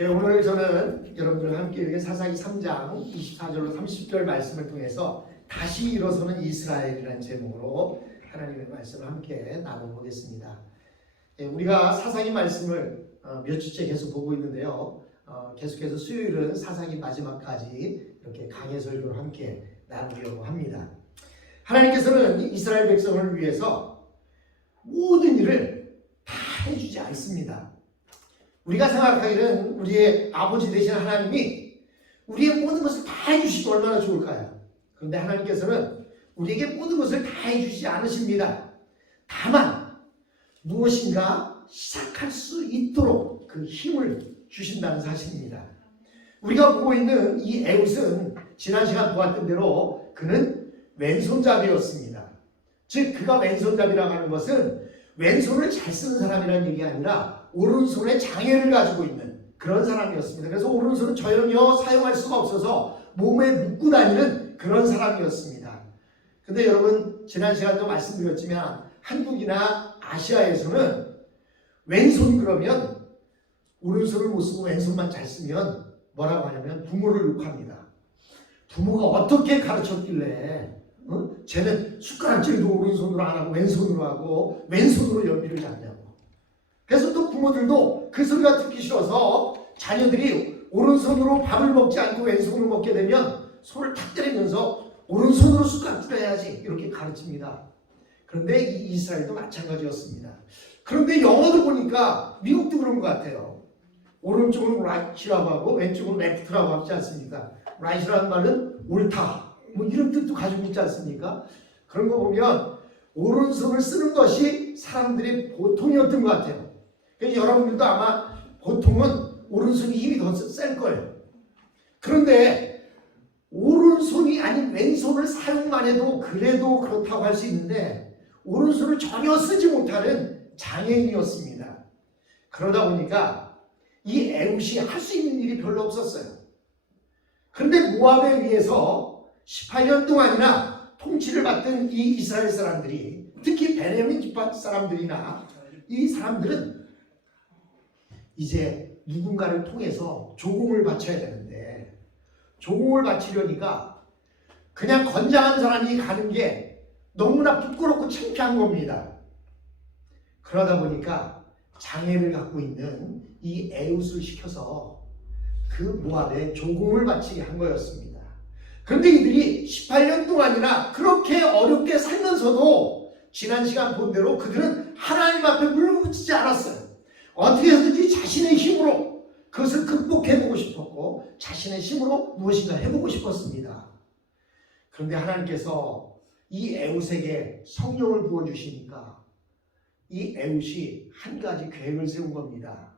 오늘 저는 여러분들과 함께 이렇게 사사기 3장 24절로 30절 말씀을 통해서 다시 일어서는 이스라엘이라는 제목으로 하나님의 말씀을 함께 나눠보겠습니다. 우리가 사사기 말씀을 몇 주째 계속 보고 있는데요. 계속해서 수요일은 사사기 마지막까지 이렇게 강해 설교를 함께 나누려고 합니다. 하나님께서는 이스라엘 백성을 위해서 모든 일을 다 해주지 않습니다. 우리가 생각하기는 우리의 아버지 되신 하나님이 우리의 모든 것을 다 해주시면 얼마나 좋을까요? 그런데 하나님께서는 우리에게 모든 것을 다 해주시지 않으십니다. 다만 무엇인가 시작할 수 있도록 그 힘을 주신다는 사실입니다. 우리가 보고 있는 이 에훗은 지난 시간 보았던 대로 그는 왼손잡이였습니다. 즉 그가 왼손잡이라고 하는 것은 왼손을 잘 쓰는 사람이라는 얘기가 아니라 오른손에 장애를 가지고 있는 그런 사람이었습니다. 그래서 오른손은 전혀 사용할 수가 없어서 몸에 묶고 다니는 그런 사람이었습니다. 근데 여러분 지난 시간도 말씀드렸지만 한국이나 아시아에서는 왼손 그러면 오른손을 못 쓰고 왼손만 잘 쓰면 뭐라고 하냐면 부모를 욕합니다. 부모가 어떻게 가르쳤길래 쟤는 숟가락질도 오른손으로 안 하고 왼손으로 하고 왼손으로 연필을 잡냐고. 그래서 또 부모들도 그 소리가 듣기 싫어서 자녀들이 오른손으로 밥을 먹지 않고 왼손으로 먹게 되면 손을 탁 때리면서 오른손으로 숟가락질 해야지 이렇게 가르칩니다. 그런데 이 이스라엘도 마찬가지였습니다. 그런데 영어도 보니까 미국도 그런 것 같아요. 오른쪽은 right이라고 하고 왼쪽은 left라고 하지 않습니까? right이라는 말은 옳다 뭐 이런 뜻도 가지고 있지 않습니까? 그런 거 보면 오른손을 쓰는 것이 사람들이 보통이었던 것 같아요. 그래서 여러분들도 아마 보통은 오른손이 힘이 더 셀 거예요. 그런데 오른손이 아닌 왼손을 사용만 해도 그래도 그렇다고 할 수 있는데 오른손을 전혀 쓰지 못하는 장애인이었습니다. 그러다 보니까 이 에훗이 할 수 있는 일이 별로 없었어요. 그런데 모압에 의해서 18년 동안이나 통치를 받던 이 이스라엘 사람들이 특히 베냐민 지파 사람들이나 이 사람들은 이제 누군가를 통해서 조공을 바쳐야 되는데 조공을 바치려니까 그냥 건장한 사람이 가는 게 너무나 부끄럽고 창피한 겁니다. 그러다 보니까 장애를 갖고 있는 이 에훗을 시켜서 그 모압에 조공을 바치게 한 거였습니다. 그런데 이들이 18년 동안이나 그렇게 어렵게 살면서도 지난 시간 본 대로 그들은 하나님 앞에 물부치지 않았어요. 어떻게 해서든지 자신의 힘으로 그것을 극복해보고 싶었고 자신의 힘으로 무엇인가 해보고 싶었습니다. 그런데 하나님께서 이 에훗에게 성령을 부어주시니까 이 에훗이 한 가지 계획을 세운 겁니다.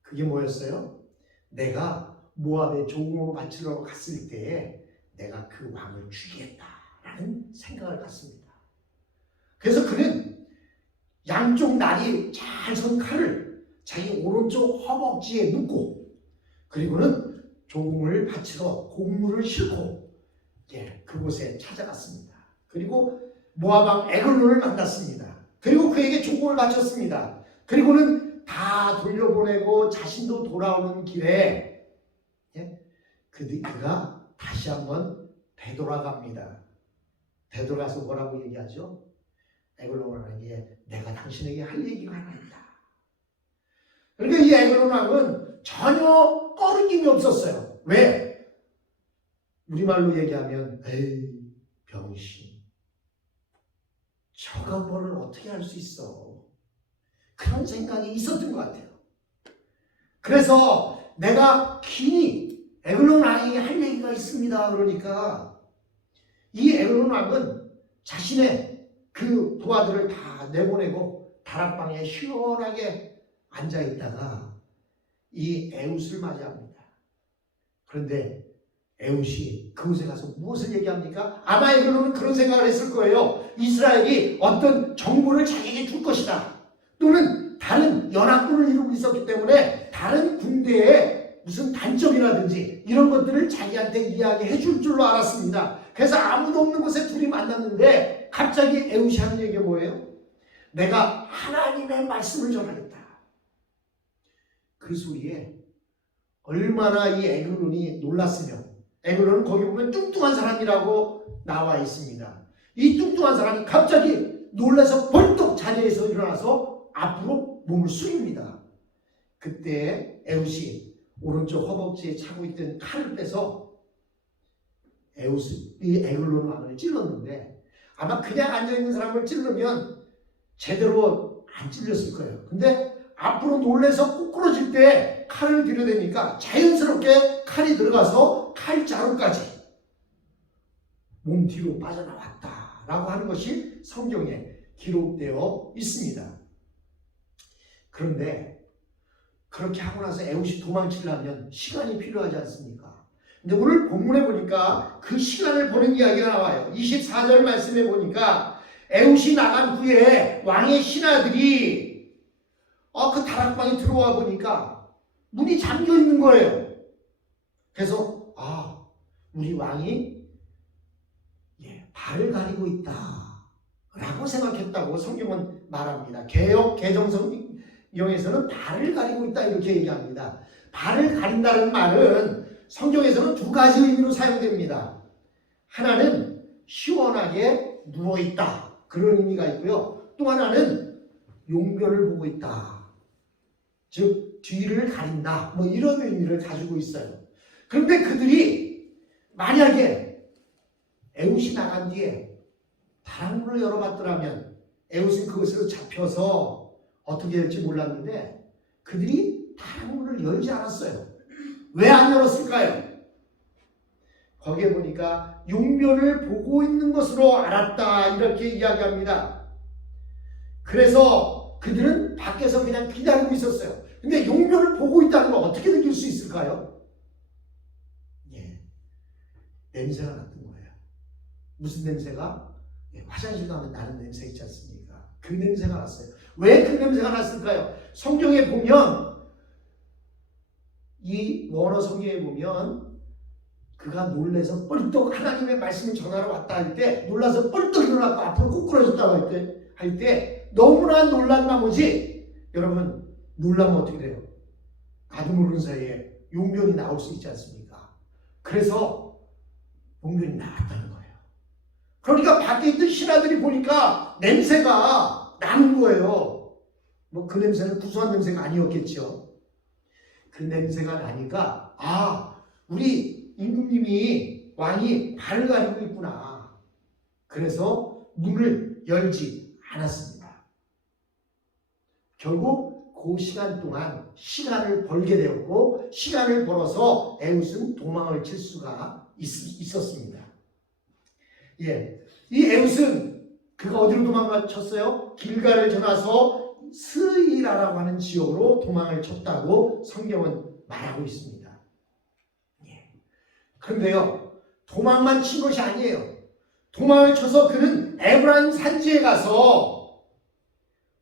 그게 뭐였어요? 내가 모압의 조공으로 바치러 갔을 때에 내가 그 왕을 죽이겠다라는 생각을 갖습니다. 그래서 그는 양쪽 날이 잘 선 칼을 자기 오른쪽 허벅지에 묶고 그리고는 조공을 바치러 곡물을 싣고 그곳에 찾아갔습니다. 그리고 모압 왕 에글론을 만났습니다. 그리고 그에게 조공을 바쳤습니다. 그리고는 다 돌려보내고 자신도 돌아오는 길에 그가 다시 한번 되돌아갑니다. 되돌아서 뭐라고 얘기하죠? 에글론 왕에게 내가 당신에게 할 얘기가 하나 있다. 그러니까 이 에글론 왕은 전혀 꺼리낌이 없었어요. 왜? 우리말로 얘기하면 에이 병신 저가 뭐를 어떻게 할 수 있어. 그런 생각이 있었던 것 같아요. 그래서 내가 긴히 에글론 왕에게 할 얘기가 있습니다. 그러니까 이 에글론 왕은 자신의 그 부하들을 다 내보내고 다락방에 시원하게 앉아있다가 이 에훗을 맞이합니다. 그런데 에훗이 그곳에 가서 무엇을 얘기합니까? 아마 에글론은 그런 생각을 했을 거예요. 이스라엘이 어떤 정보를 자기에게 줄 것이다. 또는 다른 연합군을 이루고 있었기 때문에 다른 군대에 무슨 단점이라든지 이런 것들을 자기한테 이야기해 줄 줄로 알았습니다. 그래서 아무도 없는 곳에 둘이 만났는데 갑자기 에훗이 하는 얘기가 뭐예요? 내가 하나님의 말씀을 전하겠다. 그 소리에 얼마나 이 에글론이 놀랐으며, 에글론은 거기 보면 뚱뚱한 사람이라고 나와 있습니다. 이 뚱뚱한 사람이 갑자기 놀라서 벌떡 자리에서 일어나서 앞으로 몸을 숙입니다. 그때 에웃이 오른쪽 허벅지에 차고 있던 칼을 빼서 이 에글론 왕을 찔렀는데, 아마 그냥 앉아있는 사람을 찔르면 제대로 안 찔렸을 거예요. 근데 앞으로 놀래서 꼬꾸러질 때 칼을 들여대니까 자연스럽게 칼이 들어가서 칼자루까지 몸 뒤로 빠져나왔다라고 하는 것이 성경에 기록되어 있습니다. 그런데 그렇게 하고 나서 에웃이 도망치려면 시간이 필요하지 않습니까? 근데 오늘 본문에 보니까 그 시간을 보는 이야기가 나와요. 24절 말씀에 보니까 에웃이 나간 후에 왕의 신하들이 그 다락방에 들어와 보니까 문이 잠겨 있는 거예요. 그래서 우리 왕이 발을 가리고 있다 라고 생각했다고 성경은 말합니다. 개역 개정성경에서는 발을 가리고 있다 이렇게 얘기합니다. 발을 가린다는 말은 성경에서는 두 가지 의미로 사용됩니다. 하나는 시원하게 누워있다 그런 의미가 있고요. 또 하나는 용변을 보고 있다, 즉 뒤를 가린다 이런 의미를 가지고 있어요. 그런데 그들이 만약에 에웃이 나간 뒤에 다락문을 열어봤더라면 에웃은 그것으로 잡혀서 어떻게 될지 몰랐는데 그들이 다락문을 열지 않았어요. 왜 안 열었을까요? 거기에 보니까 용변을 보고 있는 것으로 알았다 이렇게 이야기합니다. 그래서 그들은 밖에서 그냥 기다리고 있었어요. 근데 용변을 보고 있다는 걸 어떻게 느낄 수 있을까요? 냄새가 났던 거예요. 무슨 냄새가? 화장실 가면 나는 냄새 있지 않습니까? 그 냄새가 났어요. 왜 그 냄새가 났을까요? 성경에 보면, 이 원어 성경에 보면 그가 놀라서 뻘떡 하나님의 말씀을 전하러 왔다 할 때 놀라서 뻘떡 일어나고 앞으로 꼬꾸러졌다고 할 때 너무나 놀란 나머지, 여러분 놀라면 어떻게 돼요? 나도 모르는 사이에 용변이 나올 수 있지 않습니까? 그래서 용변이 나왔다는 거예요. 그러니까 밖에 있던 신하들이 보니까 냄새가 나는 거예요. 그 냄새는 구수한 냄새가 아니었겠죠. 그 냄새가 나니까 우리 임금님이 왕이 발을 가리고 있구나. 그래서 문을 열지 않았습니다. 결국 그 시간 동안 시간을 벌게 되었고, 시간을 벌어서 에웃은 도망을 칠 수가 있었습니다. 이 에웃은 그가 어디로 도망쳤어요? 길갈을 지나서 스이라라고 하는 지역으로 도망을 쳤다고 성경은 말하고 있습니다. 그런데요, 도망만 친 것이 아니에요. 도망을 쳐서 그는 에브라임 산지에 가서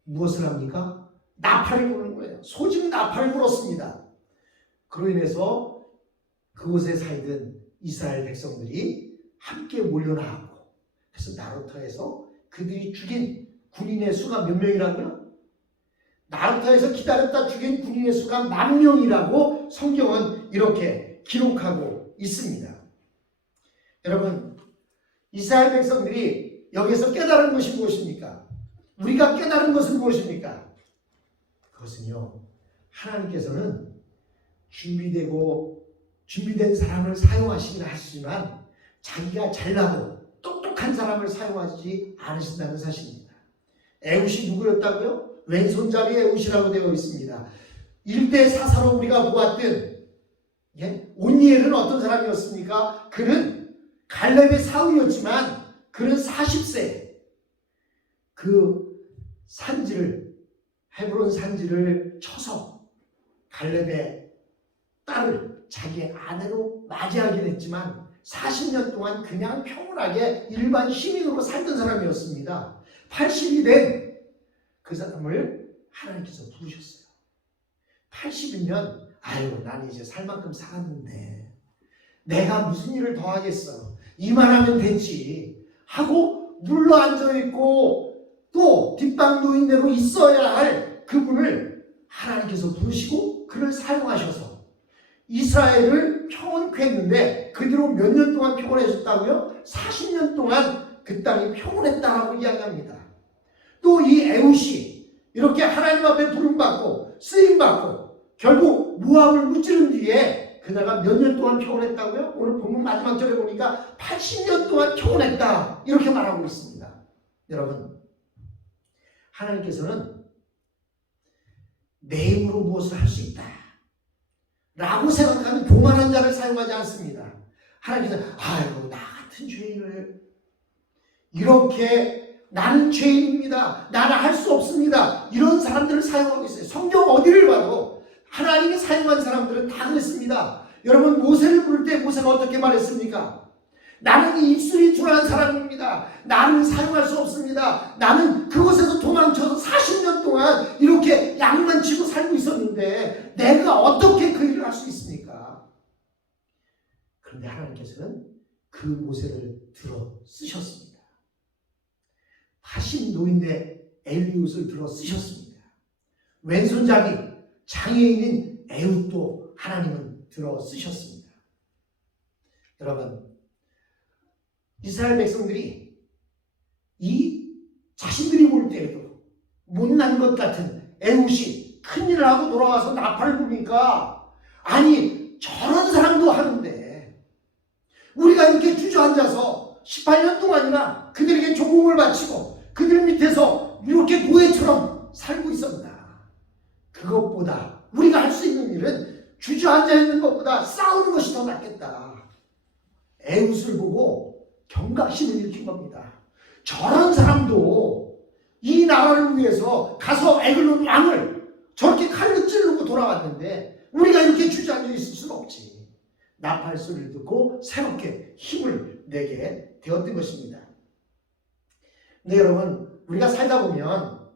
무엇을 합니까? 나팔을 부는 거예요. 소집 나팔을 불었습니다. 그로 인해서 그곳에 살던 이스라엘 백성들이 함께 몰려나왔고, 그래서 나루터에서 그들이 죽인 군인의 수가 몇 명이라고요? 나루터에서 기다렸다 죽인 군인의 수가 10,000명이라고 성경은 이렇게 기록하고 있습니다. 여러분, 이스라엘 백성들이 여기서 깨달은 것이 무엇입니까? 우리가 깨달은 것은 무엇입니까? 그것은요, 하나님께서는 준비된 사람을 사용하시긴 하시지만 자기가 잘나고 똑똑한 사람을 사용하지 않으신다는 사실입니다. 에웃이 누구였다고요? 왼손잡이 에웃이라고 되어 있습니다. 1대 사사로 우리가 보았던 온니엘은 어떤 사람이었습니까? 그는 갈렙의 사위였지만 그는 40세 그 헤브론 산지를 쳐서 갈렙의 딸을 자기의 아내로 맞이하긴 했지만 40년 동안 그냥 평온하게 일반 시민으로 살던 사람이었습니다. 80이 된 그 사람을 하나님께서 부르셨어요. 80이면 나는 이제 살 만큼 살았는데 내가 무슨 일을 더 하겠어, 이만하면 됐지 하고 눌러앉아있고 또 뒷방 노인대로 있어야 할 그분을 하나님께서 부르시고 그를 사용하셔서 이스라엘을 평온케 했는데 그 뒤로 몇 년 동안 평온해졌다고요? 40년 동안 그 땅이 평온했다라고 이야기합니다. 또 이 에훗이 이렇게 하나님 앞에 부름받고 쓰임받고 결국 모압을 무찌른 뒤에 그다가 몇 년 동안 평온했다고요? 오늘 본문 마지막 절에 보니까 80년 동안 평온했다 이렇게 말하고 있습니다. 여러분, 하나님께서는 내 힘으로 무엇을 할 수 있다 라고 생각하는 교만한 자를 사용하지 않습니다. 하나님께서 아이고 나 같은 죄인을 이렇게 나는 죄인입니다. 나는 할 수 없습니다. 이런 사람들을 사용하고 있어요. 성경 어디를 봐도 하나님이 사용한 사람들은 다 그랬습니다. 여러분, 모세를 부를 때 모세가 어떻게 말했습니까? 나는 입술이 둔한 사람입니다. 나는 사용할 수 없습니다. 나는 그곳에서 도망쳐서 40년 동안 이렇게 양만 치고 살고 있었는데 내가 어떻게 그 일을 할 수 있습니까? 그런데 하나님께서는 그 모세를 들어 쓰셨습니다. 하신 노인네 엘리웃을 들어 쓰셨습니다. 왼손잡이 장애인인 에훗도 하나님은 들어 쓰셨습니다. 여러분, 이스라엘 백성들이 이 자신들이 볼 때에도 못난 것 같은 에훗이 큰일을 하고 돌아와서 나팔을 부니까 아니 저런 사람도 하는데 우리가 이렇게 주저앉아서 18년 동안이나 그들에게 조공을 바치고 그들 밑에서 이렇게 노예처럼 살고 있었다. 그것보다 우리가 할 수 있는 일은 주저앉아 있는 것보다 싸우는 것이 더 낫겠다. 에훗을 보고 경각심을 일으킨 겁니다. 저런 사람도 이 나라를 위해서 가서 에글론 왕을 저렇게 칼로 찌르고 돌아왔는데 우리가 이렇게 주저앉아 있을 수는 없지. 나팔 소리를 듣고 새롭게 힘을 내게 되었던 것입니다. 근데 여러분, 우리가 살다 보면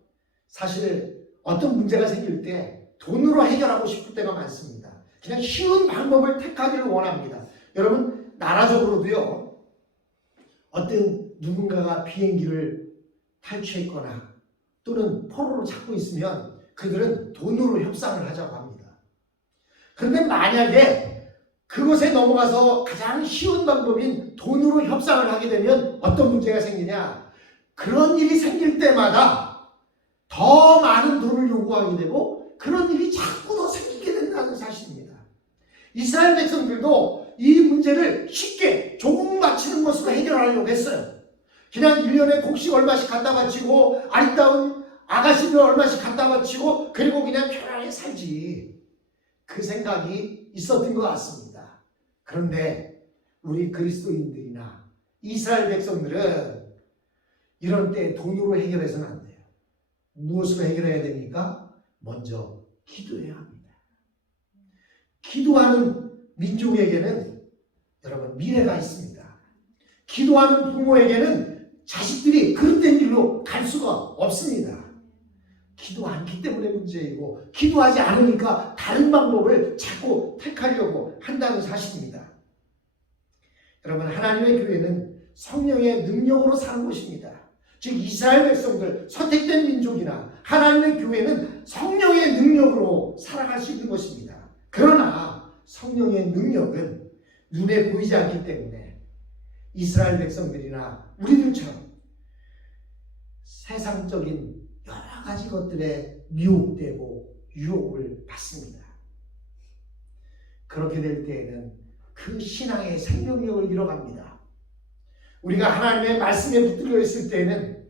사실 어떤 문제가 생길 때 돈으로 해결하고 싶을 때가 많습니다. 그냥 쉬운 방법을 택하기를 원합니다. 여러분, 나라적으로도요, 어떤 누군가가 비행기를 탈취했거나 또는 포로로 잡고 있으면 그들은 돈으로 협상을 하자고 합니다. 그런데 만약에 그곳에 넘어가서 가장 쉬운 방법인 돈으로 협상을 하게 되면 어떤 문제가 생기냐? 그런 일이 생길 때마다 더 많은 돈을 요구하게 되고 그런 일이 자꾸 더 생기게 된다는 사실입니다. 이스라엘 백성들도 이 문제를 쉽게 조공 바치는 것으로 해결하려고 했어요. 그냥 1년에 곡식 얼마씩 갖다 바치고 아리따운 아가씨들 얼마씩 갖다 바치고 그리고 그냥 편하게 살지. 그 생각이 있었던 것 같습니다. 그런데 우리 그리스도인들이나 이스라엘 백성들은 이런 때 돈으로 해결해서는 안 돼요. 무엇으로 해결해야 됩니까? 먼저 기도해야 합니다. 기도하는 민족에게는 여러분 미래가 있습니다. 기도하는 부모에게는 자식들이 그릇된 길로 갈 수가 없습니다. 기도 않기 때문에 문제이고 기도하지 않으니까 다른 방법을 자꾸 택하려고 한다는 사실입니다. 여러분, 하나님의 교회는 성령의 능력으로 사는 곳입니다. 즉 이스라엘 백성들, 선택된 민족이나 하나님의 교회는 성령의 능력으로 살아갈 수 있는 것입니다. 그러나 성령의 능력은 눈에 보이지 않기 때문에 이스라엘 백성들이나 우리들처럼 세상적인 여러 가지 것들에 미혹되고 유혹을 받습니다. 그렇게 될 때에는 그 신앙의 생명력을 잃어갑니다. 우리가 하나님의 말씀에 붙들려 있을 때에는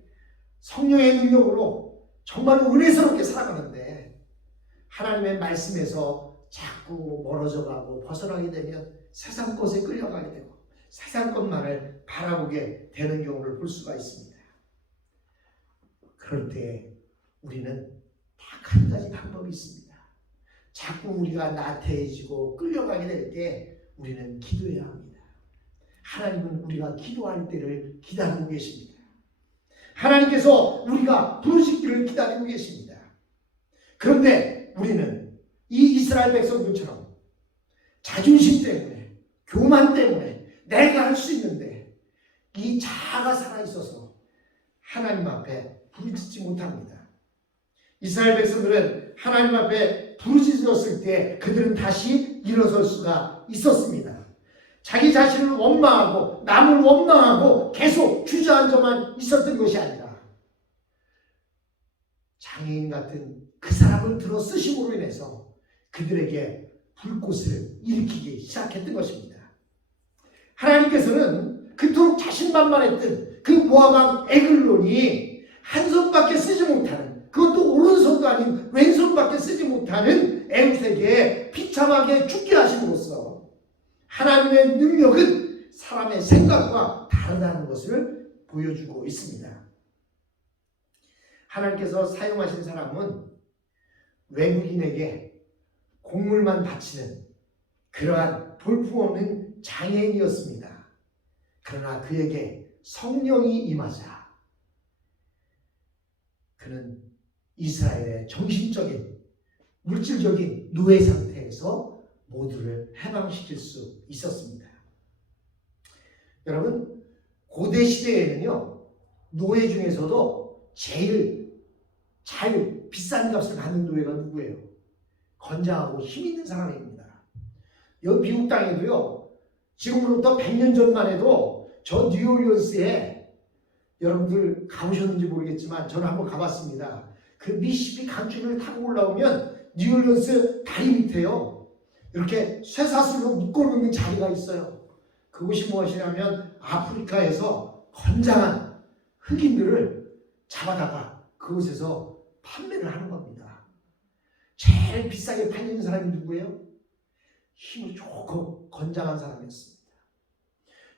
성령의 능력으로 정말 은혜스럽게 살아가는데 하나님의 말씀에서 자꾸 멀어져 가고 벗어나게 되면 세상 것에 끌려가게 되고 세상 것만을 바라보게 되는 경우를 볼 수가 있습니다. 그럴 때 우리는 딱 한 가지 방법이 있습니다. 자꾸 우리가 나태해지고 끌려가게 될 때 우리는 기도해야 합니다. 하나님은 우리가 기도할 때를 기다리고 계십니다. 하나님께서 우리가 부르시기를 기다리고 계십니다. 그런데 우리는 이 이스라엘 백성들처럼 자존심 때문에, 교만 때문에 내가 할 수 있는데 이 자아가 살아있어서 하나님 앞에 부르짖지 못합니다. 이스라엘 백성들은 하나님 앞에 부르짖었을 때 그들은 다시 일어설 수가 있었습니다. 자기 자신을 원망하고 남을 원망하고 계속 주저앉아만 있었던 것이 아니라 장애인 같은 그 사람을 들어 쓰심으로 인해서 그들에게 불꽃을 일으키기 시작했던 것입니다. 하나님께서는 그토록 자신만만했던 그 모압 왕 에글론이 한 손밖에 쓰지 못하는, 그것도 오른손도 아닌 왼손밖에 쓰지 못하는 에웃에게 비참하게 죽게 하심으로써 하나님의 능력은 사람의 생각과 다르다는 것을 보여주고 있습니다. 하나님께서 사용하신 사람은 외국인에게 곡물만 바치는 그러한 볼품없는 장애인이었습니다. 그러나 그에게 성령이 임하자 그는 이스라엘의 정신적인 물질적인 노예 상태에서 모두를 해방시킬 수 있었습니다. 여러분, 고대 시대에는요, 노예 중에서도 제일 잘 비싼 값을 받는 노예가 누구예요? 건장하고 힘 있는 사람입니다. 여기 미국 땅에도요, 지금으로부터 100년 전만 해도 저 뉴올리언스에, 여러분들 가보셨는지 모르겠지만 저는 한번 가봤습니다. 그 미시시피 강줄을 타고 올라오면 뉴올리언스 다리 밑에요, 이렇게 쇠사슬로 묶어놓는 자리가 있어요. 그곳이 무엇이냐면 아프리카에서 건장한 흑인들을 잡아다가 그곳에서 판매를 하는 겁니다. 제일 비싸게 팔리는 사람이 누구예요? 힘이 좋고 건장한 사람이었습니다.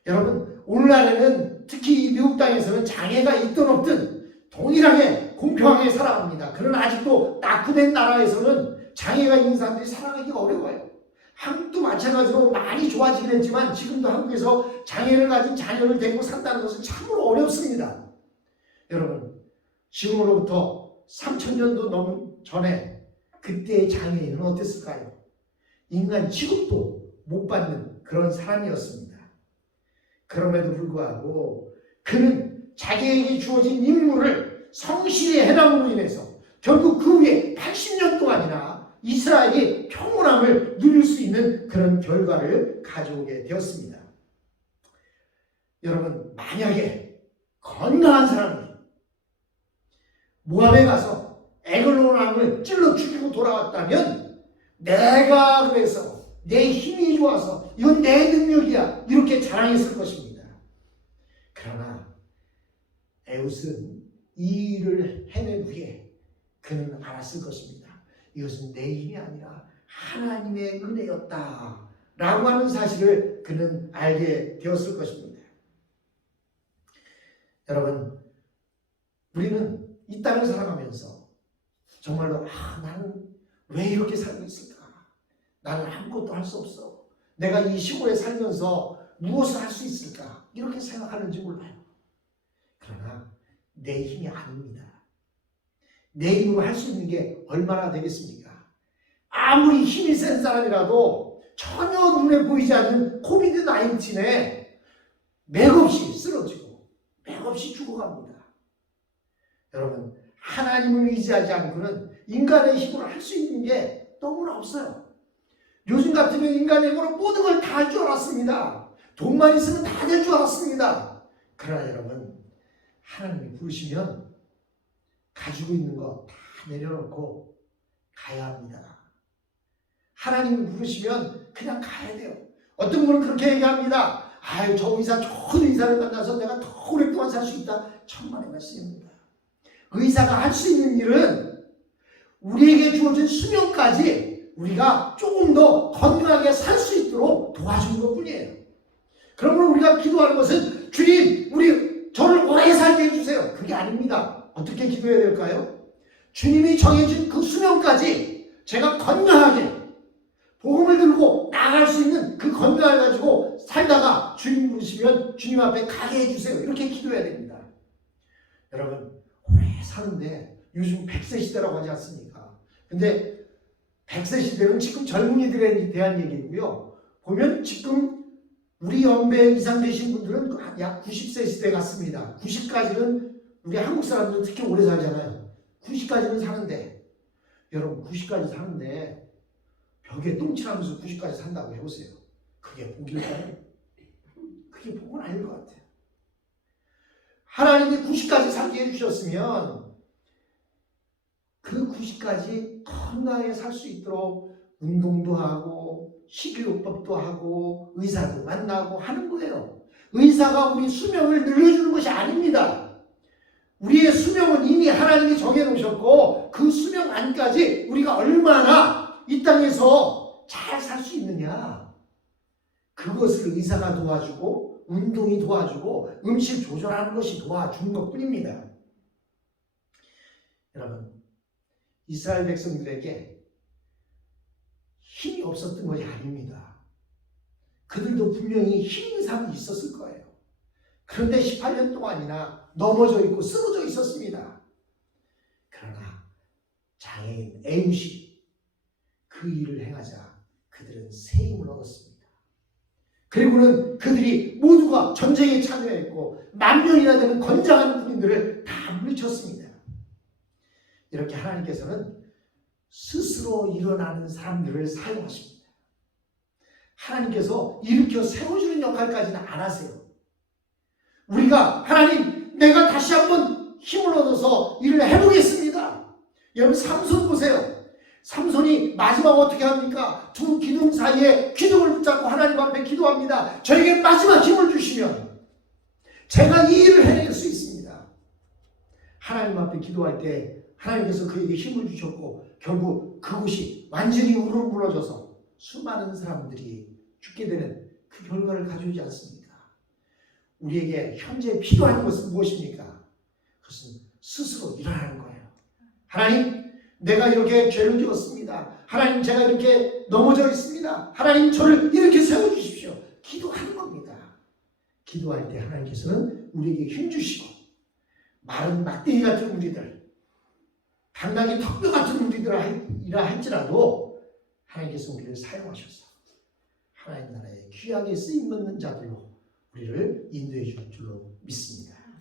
여러분, 오늘날에는 특히 이 미국 땅에서는 장애가 있든 없든 동일하게 공평하게 살아갑니다. 그러나 아직도 낙후된 나라에서는 장애가 있는 사람들이 살아가기가 어려워요. 한국도 마찬가지로 많이 좋아지긴 했지만 지금도 한국에서 장애를 가진 자녀를 데리고 산다는 것은 참으로 어렵습니다. 여러분, 지금으로부터 3000년도 넘은 전에 그때의 장애인은 어땠을까요? 인간 취급도 못 받는 그런 사람이었습니다. 그럼에도 불구하고 그는 자기에게 주어진 임무를 성실히 해남으로 인해서 결국 그 후에 80년 동안이나 이스라엘이 평온함을 누릴 수 있는 그런 결과를 가져오게 되었습니다. 여러분, 만약에 건강한 사람이 모압에 가서 에글론 왕을 찔러 죽이고 돌아왔다면 내가 그래서 내 힘이 좋아서 이건 내 능력이야 이렇게 자랑했을 것입니다. 그러나 에웃은 이 일을 해낸 후에 그는 알았을 것입니다. 이것은 내 힘이 아니라 하나님의 은혜였다 라고 하는 사실을 그는 알게 되었을 것입니다. 여러분, 우리는 이 땅을 살아가면서 정말로 나는 왜 이렇게 살고 있을까? 나는 아무것도 할 수 없어. 내가 이 시골에 살면서 무엇을 할 수 있을까? 이렇게 생각하는지 몰라요. 그러나 내 힘이 아닙니다. 내 힘으로 할 수 있는 게 얼마나 되겠습니까? 아무리 힘이 센 사람이라도 전혀 눈에 보이지 않는 코비드 19에 맥없이 쓰러지고 맥없이 죽어갑니다. 여러분, 하나님을 의지하지 않고는 인간의 힘으로 할 수 있는 게 너무나 없어요. 요즘 같으면 인간의 힘으로 모든 걸 다 할 줄 알았습니다. 돈만 있으면 다 될 줄 알았습니다. 그러나 여러분, 하나님이 부르시면 가지고 있는 거 다 내려놓고 가야 합니다. 하나님이 부르시면 그냥 가야 돼요. 어떤 분은 그렇게 얘기합니다. 아유, 저 의사, 좋은 의사를 만나서 내가 더 오랫동안 살 수 있다. 천만의 말씀입니다. 의사가 할 수 있는 일은 우리에게 주어진 수명까지 우리가 조금 더 건강하게 살 수 있도록 도와주는 것 뿐이에요. 그러므로 우리가 기도하는 것은 주님, 저를 오래 살게 해주세요. 그게 아닙니다. 어떻게 기도해야 될까요? 주님이 정해진 그 수명까지 제가 건강하게 복음을 들고 나아갈 수 있는 그 건강을 가지고 살다가 주님 부르시면 주님 앞에 가게 해주세요. 이렇게 기도해야 됩니다. 여러분, 오래 사는데 요즘 100세 시대라고 하지 않습니까? 근데 100세 시대는 지금 젊은이들에 대한 얘기고요. 보면 지금 우리 연배 이상 되신 분들은 약 90세 시대 같습니다. 90까지는 우리 한국 사람들 특히 오래 살잖아요. 90까지는 사는데, 여러분 90까지 사는데 벽에 똥칠하면서 90까지 산다고 해보세요. 그게 복일까요? 그게 복은 아닐 것 같아요. 하나님이 90까지 살게 해주셨으면 그 90까지 건강하게 살 수 있도록 운동도 하고 식이요법도 하고 의사도 만나고 하는 거예요. 의사가 우리 수명을 늘려주는 것이 아닙니다. 우리의 수명은 이미 하나님이 정해놓으셨고 그 수명 안까지 우리가 얼마나 이 땅에서 잘 살 수 있느냐, 그것을 의사가 도와주고 운동이 도와주고 음식 조절하는 것이 도와주는 것뿐입니다. 여러분, 이스라엘 백성들에게 힘이 없었던 것이 아닙니다. 그들도 분명히 힘 있는 사람이 있었을 거예요. 그런데 18년 동안이나 넘어져 있고 쓰러져 있었습니다. 그러나 장애인 에웃이 그 일을 행하자 그들은 새 힘을 얻었습니다. 그리고는 그들이 모두가 전쟁에 참여했고 10,000명이나 되는 건장한 군인들을 다 물리쳤습니다. 이렇게 하나님께서는 스스로 일어나는 사람들을 사용하십니다. 하나님께서 일으켜 세워주는 역할까지는 안 하세요. 우리가 하나님, 내가 다시 한번 힘을 얻어서 일을 해보겠습니다. 여러분, 삼손 보세요. 삼손이 마지막 어떻게 합니까? 두 기둥 사이에 기둥을 붙잡고 하나님 앞에 기도합니다. 저에게 마지막 힘을 주시면 제가 이 일을 해낼 수 있습니다. 하나님 앞에 기도할 때 하나님께서 그에게 힘을 주셨고 결국 그곳이 완전히 무너져서 수많은 사람들이 죽게 되는 그 결과를 가져오지 않습니까? 우리에게 현재 필요한 것은 무엇입니까? 그것은 스스로 일어나는 거예요. 하나님, 내가 이렇게 죄를 지었습니다. 하나님, 제가 이렇게 넘어져 있습니다. 하나님, 저를 이렇게 세워주십시오. 기도하는 겁니다. 기도할 때 하나님께서는 우리에게 힘 주시고 마른 막대기 같은 우리들, 당당히 턱뼈 같은 우리들이라 할지라도 하나님께서 우리를 사용하셔서 하나님 나라에 귀하게 쓰임받는 자들로 우리를 인도해 줄 줄로 믿습니다.